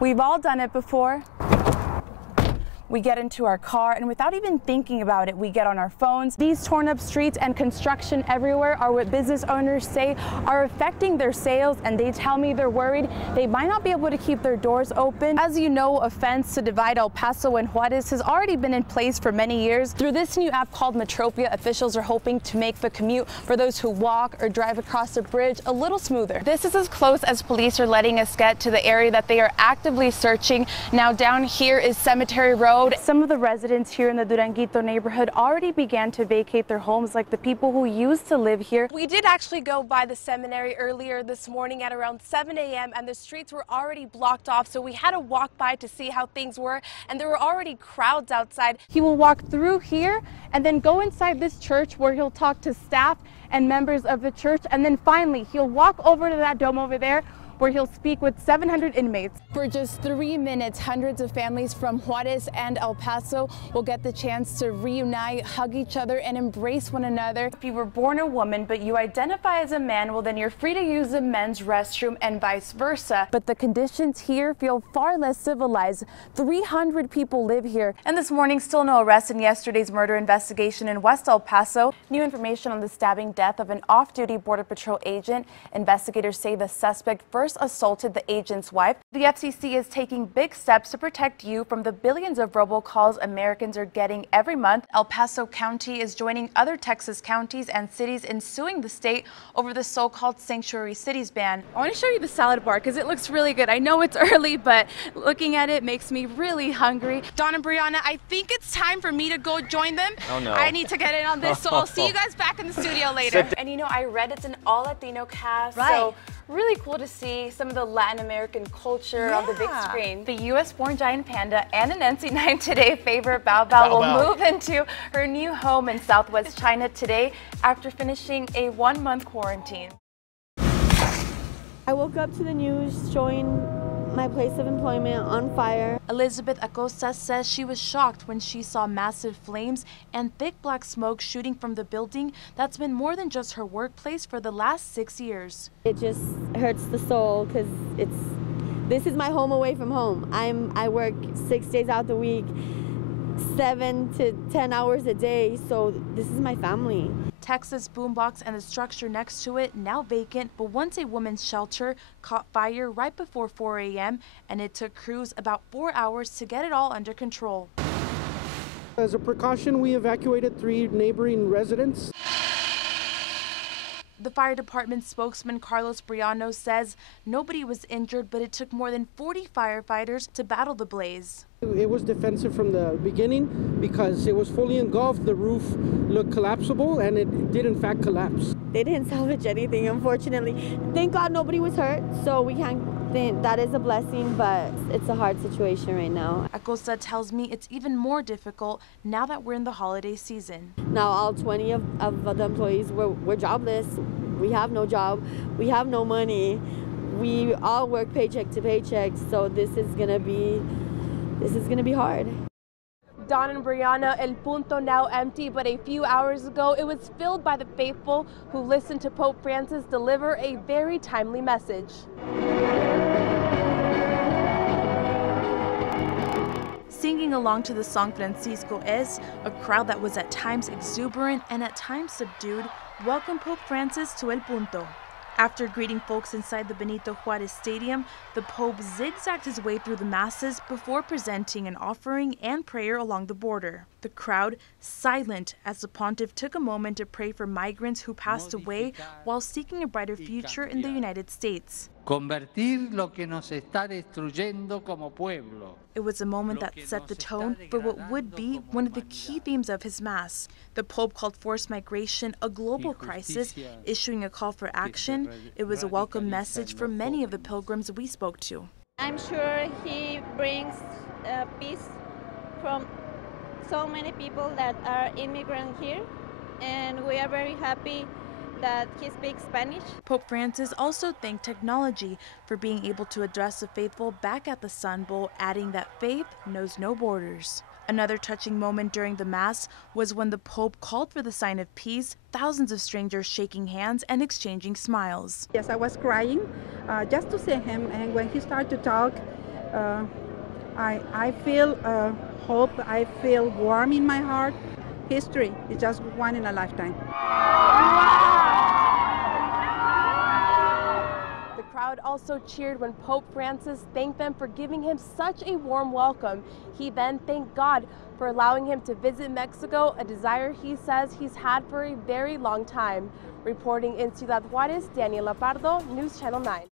We've all done it before. We get into our car and without even thinking about it, we get on our phones. These torn up streets and construction everywhere are what business owners say are affecting their sales, and they tell me they're worried they might not be able to keep their doors open. As you know, a fence to divide El Paso and Juarez has already been in place for many years. Through this new app called Metropia, officials are hoping to make the commute for those who walk or drive across the bridge a little smoother. This is as close as police are letting us get to the area that they are actively searching. Now down here is Cemetery Road. Some of the residents here in the Duranguito neighborhood already began to vacate their homes, like the people who used to live here. We did actually go by the seminary earlier this morning at around 7 a.m. and the streets were already blocked off, so we had to walk by to see how things were, and there were already crowds outside. He will walk through here and then go inside this church where he'll talk to staff and members of the church, and then finally he'll walk over to that dome over there where he'll speak with 700 inmates. For just 3 minutes, hundreds of families from Juarez and El Paso will get the chance to reunite, hug each other, and embrace one another. If you were born a woman but you identify as a man, well then you're free to use the men's restroom and vice versa. But the conditions here feel far less civilized. 300 people live here. And this morning, still no arrests in yesterday's murder investigation in West El Paso. New information on the stabbing death of an off-duty Border Patrol agent. Investigators say the suspect first assaulted the agent's wife. The FCC is taking big steps to protect you from the billions of robocalls Americans are getting every month. El Paso County is joining other Texas counties and cities in suing the state over the so-called sanctuary cities ban. I want to show you the salad bar because it looks really good. I know it's early, but looking at it makes me really hungry. Dawn and Brianna, I think it's time for me to go join them. Oh no. I need to get in on this, so I'll see you guys back in the studio later. And you know, I read it's an all Latino cast, so really cool to see some of the Latin American culture on the big screen. The US-born giant panda and an NC9 Today favorite Bao Bao will move into her new home in Southwest China today after finishing a 1-month quarantine. I woke up to the news showing my place of employment on fire. Elizabeth Acosta says she was shocked when she saw massive flames and thick black smoke shooting from the building that's been more than just her workplace for the last 6 years. It just hurts the soul because this is my home away from home. I work 6 days out the week, 7 to 10 hours a day, so this is my family. Texas boombox and the structure next to it now vacant, but once a woman's shelter caught fire right before 4 a.m. and it took crews about 4 hours to get it all under control. As a precaution, we evacuated 3 neighboring residents. The fire department spokesman Carlos Briano says nobody was injured, but it took more than 40 firefighters to battle the blaze. It was defensive from the beginning because it was fully engulfed. The roof looked collapsible, and it did in fact collapse. They didn't salvage anything, unfortunately. Thank God nobody was hurt, so we can't think that is a blessing, but it's a hard situation right now. Acosta tells me it's even more difficult now that we're in the holiday season. Now all 20 of the employees we're jobless. We have no job. We have no money. We all work paycheck to paycheck, so this is gonna be hard. Dawn and Brianna, El Punto now empty, but a few hours ago it was filled by the faithful who listened to Pope Francis deliver a very timely message. Singing along to the song Francisco Es, a crowd that was at times exuberant and at times subdued welcomed Pope Francis to El Punto. After greeting folks inside the Benito Juarez Stadium, the Pope zigzagged his way through the masses before presenting an offering and prayer along the border. The crowd silent as the pontiff took a moment to pray for migrants who passed away while seeking a brighter future in the United States. Convertir lo que nos está destruyendo como pueblo. It was a moment that set the tone for what would be one of the key themes of his Mass. The Pope called forced migration a global crisis, issuing a call for action. It was a welcome message for many of the pilgrims we spoke to. I'm sure he brings peace from so many people that are immigrants here, and we are very happy that he speaks Spanish. Pope Francis also thanked technology for being able to address the faithful back at the Sun Bowl, adding that faith knows no borders. Another touching moment during the Mass was when the Pope called for the sign of peace, thousands of strangers shaking hands and exchanging smiles. Yes, I was crying just to see him, and when he started to talk, I feel hope, I feel warm in my heart. History is just one in a lifetime. The crowd also cheered when Pope Francis thanked them for giving him such a warm welcome. He then thanked God for allowing him to visit Mexico, a desire he says he's had for a very long time. Reporting in Ciudad Juarez, Daniela Pardo, News Channel 9.